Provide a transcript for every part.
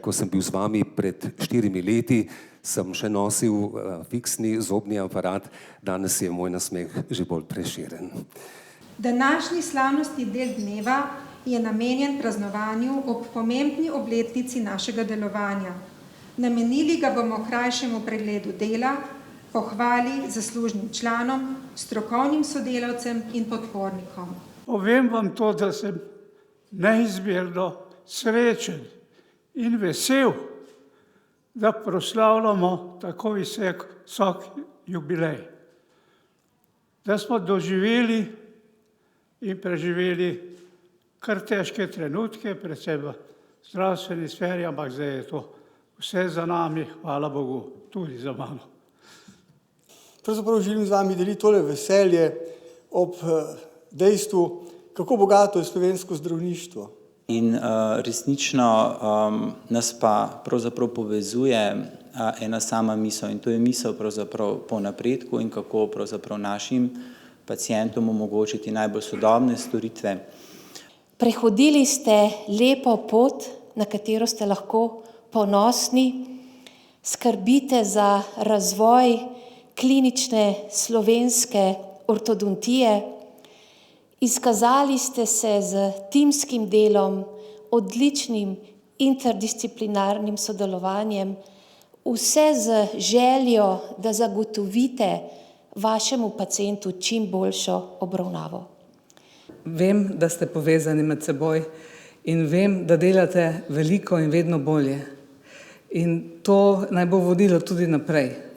Ko sem bil z vami pred 4 leti, sem še nosil fiksni zobni aparat, danes je moj nasmeh že bolj preširen. Današnji slavnostni del dneva je namenjen praznovanju ob pomembni obletnici našega delovanja. Namenili ga bomo krajšemu pregledu dela, pohvali zaslužnim članom, strokovnim sodelavcem in podpornikom. Povem vam to, da sem neizmerno srečen in vesel, da proslavljamo tako visok jubilej. Da smo doživeli in preživeli kar težke trenutke, predvsem v zdravstveni sferi, ampak zdaj je to vse za nami, hvala Bogu, tudi za mano. Pravzaprav želim z vami deliti tole veselje ob dejstvu, kako bogato je slovensko zdravništvo. In resnično nas pa pravzaprav povezuje ena sama misel in to je misel pravzaprav po napredku in kako pravzaprav našim pacientom omogočiti najbolj sodobne storitve. Prehodili ste lepo pot, na katero ste lahko ponosni, skrbite za razvoj klinične slovenske ortodontije, izkazali ste se z timskim delom, odličnim interdisciplinarnim sodelovanjem, vse z željo, da zagotovite vašemu pacientu čim boljšo obravnavo. Vem, da ste povezani med seboj in vem, da delate veliko in vedno bolje. In to naj bo vodilo tudi naprej.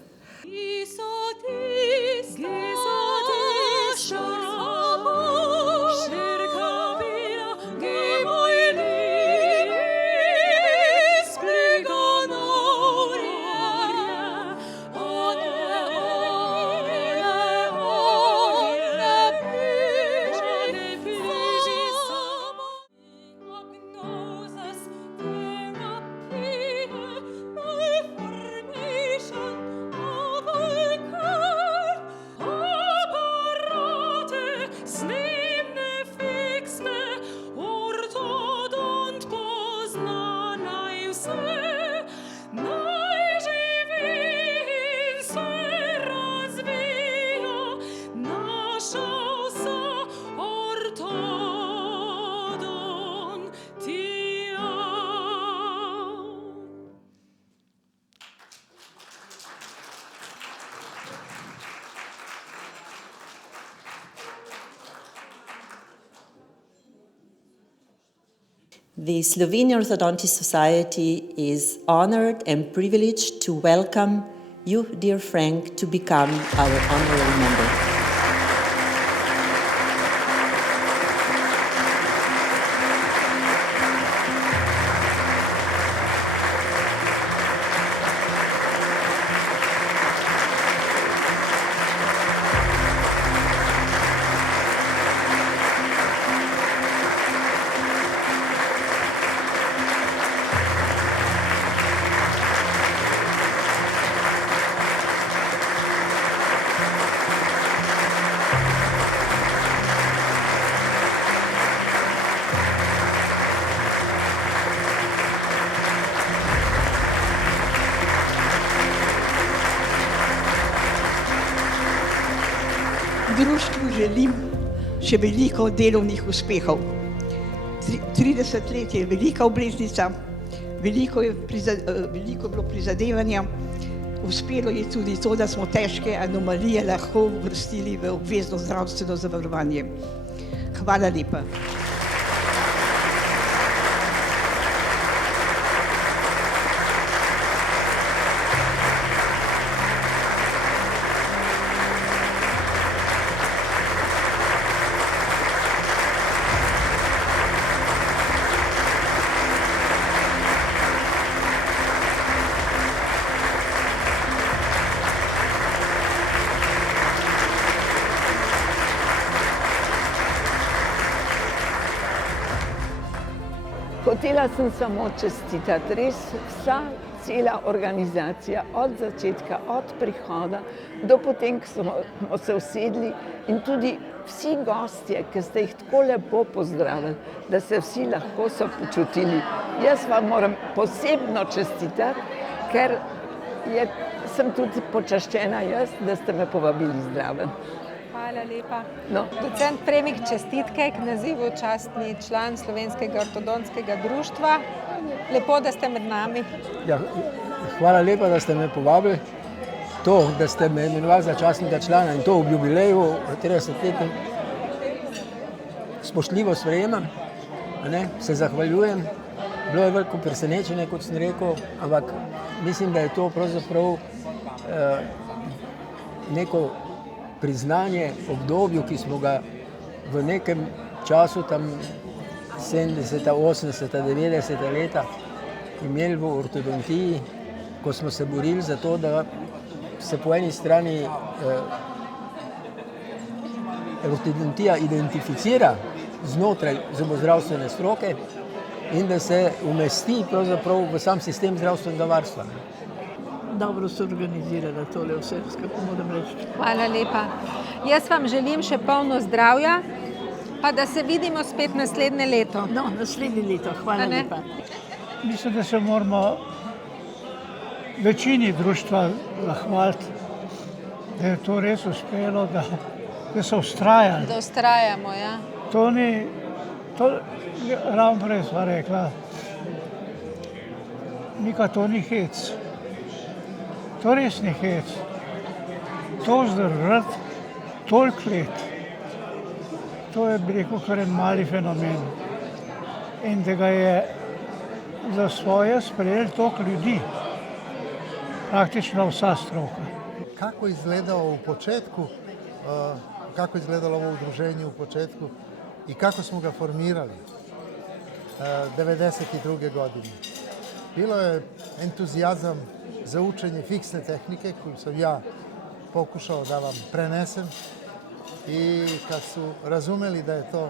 The Slovenian Orthodontist Society is honored and privileged to welcome you, dear Frank, to become our honorary member. Društvu želim še veliko delovnih uspehov. 30 let je velika obletnica, veliko je bilo prizadevanja, uspelo je tudi to, da smo težke anomalije lahko uvrstili v obvezno zdravstveno zavarovanje. Hvala lepa. Hotela sem samo čestitati, res vsa cela organizacija od začetka, od prihoda do potem, ko smo se usedli in tudi vsi gostje, ki ste jih tako lepo pozdravili, da se vsi lahko so počutili. Jaz vam moram posebno čestitati, ker sem tudi počaščena jaz, da ste me povabili zraven. Hvala lepa. No. Docent Premik, čestitke k nazivu častni član Slovenskega ortodontskega društva. Lepo, da ste med nami. Ja, hvala lepa, da ste me povabili. To, da ste me imenovali za častnega člana in to ob jubileju 30-letnem, spoštljivo sprejemam, se zahvaljujem. Bilo je veliko presenečenje, kot sem rekel, ampak mislim, da je to pravzaprav neko priznanje obdobju, ki smo ga v nekem času, tam 70., 80., 90. leta, imeli v ortodontiji, ko smo se borili za to, da se po eni strani ortodontija identificira znotraj zobozdravstvene stroke in da se umesti pravzaprav v sam sistem zdravstvenega varstva. Dobro se organizirala tole vse, kako moram reči. Hvala lepa. Jaz vam želim še polno zdravja, pa da se vidimo spet naslednje leto. No, naslednje leto, hvala lepa. Mislim, da se moramo večini društva zahvaliti, da je to res uspelo, da so vztrajali. Da vztrajamo, ja. To ni, ravno prej sva rekla, Nika, to ni hec. To res ni hec. To zdržati toliko let, to je, bi rekel, kar en mali fenomen. In da ga je za svoje sprejeli toliko ljudi, praktično vsa stroka. Kako je izgledalo u početku, kako je izgledalo ovo udruženje u početku i kako smo ga formirali 1992. godine. Bilo je entuzijazam za učenje fiksne tehnike koju sam ja pokušao da vam prenesem i kad su razumeli da je to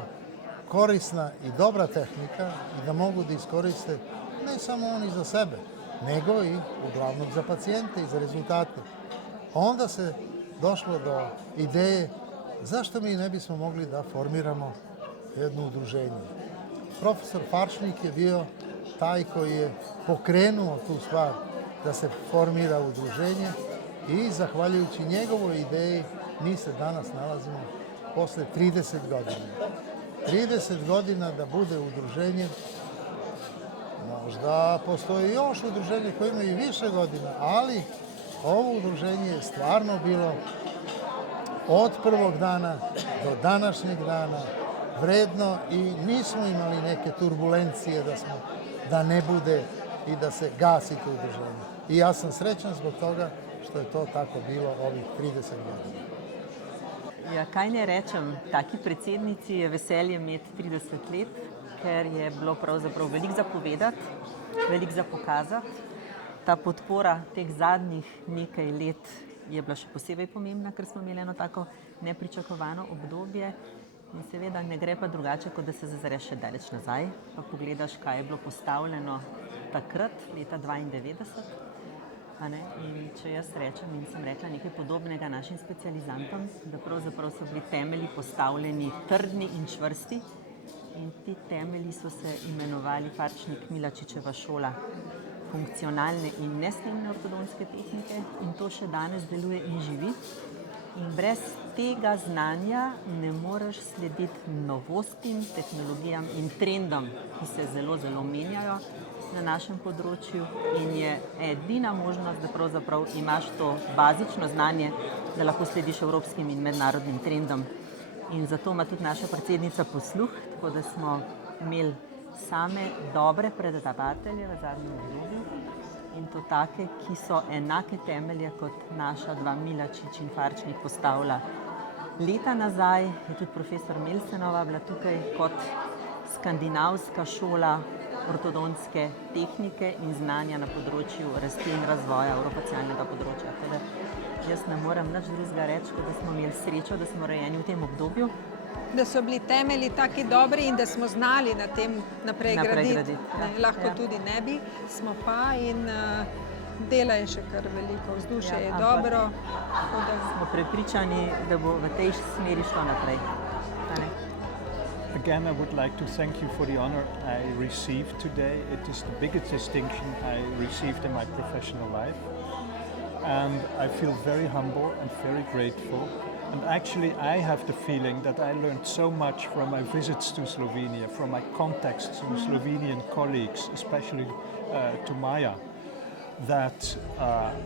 korisna i dobra tehnika i da mogu da iskoriste ne samo oni za sebe, nego i uglavnom za pacijente i za rezultate. Onda se došlo do ideje zašto mi ne bismo mogli da formiramo jedno udruženje. Profesor Faršnik je bio taj koji je pokrenuo tu stvar da se formira udruženje i zahvaljujući njegovoj ideji mi se danas nalazimo posle 30 godina. 30 godina da bude udruženje, možda postoji još udruženje koje imaju više godina, ali ovo udruženje je stvarno bilo od prvog dana do današnjeg dana vredno i nismo imali neke turbulencije da ne bude i da se gasi to udruženje. I ja sam srećan zbog toga što je to tako bilo ovih 30 godina. Ja, kaj ne rečem, taki predsednici je veselje imeti 30 let, ker je bilo pravzaprav veliko za povedati, veliko za pokazati. Ta podpora teh zadnjih nekaj let je bila še posebej pomembna, ker smo imeli eno tako nepričakovano obdobje. In seveda ne gre pa drugače, kot da se zazreš še daleč nazaj, pa pogledaš, kaj je bilo postavljeno takrat, leta 1992. In če jaz rečem in sem rekla nekaj podobnega našim specializantom, da pravzaprav so bili temelji postavljeni trdni in čvrsti in ti temelji so se imenovali Farčnik Milačičeva šola funkcionalne in nesnemne ortodontske tehnike in to še danes deluje in živi. In brez tega znanja ne moreš slediti novostim, tehnologijam in trendom, ki se zelo, zelo menjajo na našem področju in je edina možnost, da pravzaprav imaš to bazično znanje, da lahko slediš evropskim in mednarodnim trendom. In zato ima tudi naša predsednica posluh, tako da smo imeli same dobre predavatelje v zadnjem obdobju in to take, ki so enake temelje kot naša dva Milačič in Farčnik postavila. Leta nazaj je tudi profesor Melsenova bila tukaj kot skandinavska šola ortodontske tehnike in znanja na področju rasti in razvoja orofacialnega področja. Jaz ne morem nič drugega reči, kot da smo imeli srečo, da smo rojeni v tem obdobju da so bili temelji taki dobri in da smo znali na tem naprej graditi. Lahko tudi ne bi, smo pa in dela je še kar veliko, vzdušje je dobro. Smo prepričani, da bo v tej smeri šlo naprej. Again, I would like to thank you for the honor I received today. It is the biggest distinction I received in my professional life. And I feel very humble and very grateful. And actually, I have the feeling that I learned so much from my visits to Slovenia, from my contacts to Slovenian colleagues, especially to Maja, that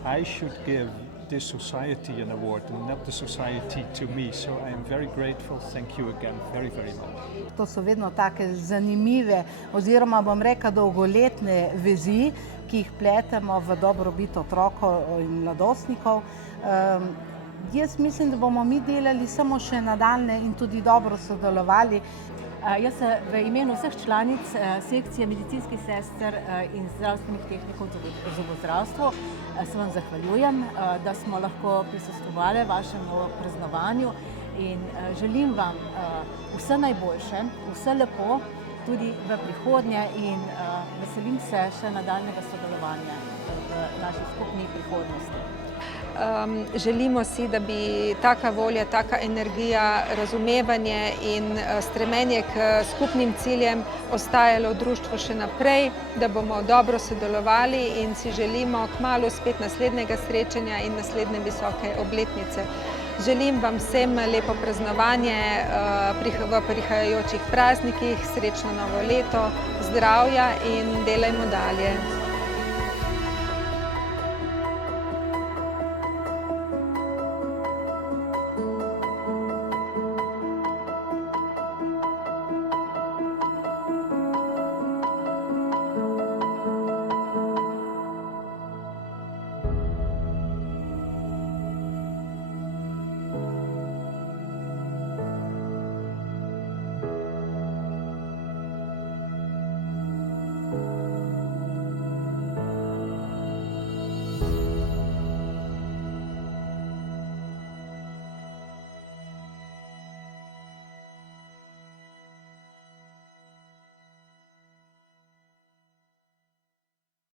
I should give this society an award and not the society to me. So I am very grateful. Thank you again very, very much. To so vedno take zanimive oziroma bom rekla dolgoletne vezi, ki jih pletemo v dobrobit otrokov in mladostnikov. Jaz mislim, da bomo mi delali samo še nadaljne in tudi dobro sodelovali. Jaz se v imenu vseh članic sekcije medicinskih sester in zdravstvenih tehnikov za zobozdravstvo se vam zahvaljujem, da smo lahko prisostvovali vašemu praznovanju in želim vam vse najboljše, vse lepo tudi v prihodnje in veselim se še nadaljnega sodelovanja v naši skupni prihodnosti. Želimo si, da bi taka volja, taka energija, razumevanje in stremenje k skupnim ciljem ostajalo v društvu še naprej, da bomo dobro sodelovali in si želimo kmalu spet naslednjega srečanja in naslednje visoke obletnice. Želim vam vsem lepo praznovanje v prihajajočih praznikih, srečno novo leto, zdravja in delajmo dalje.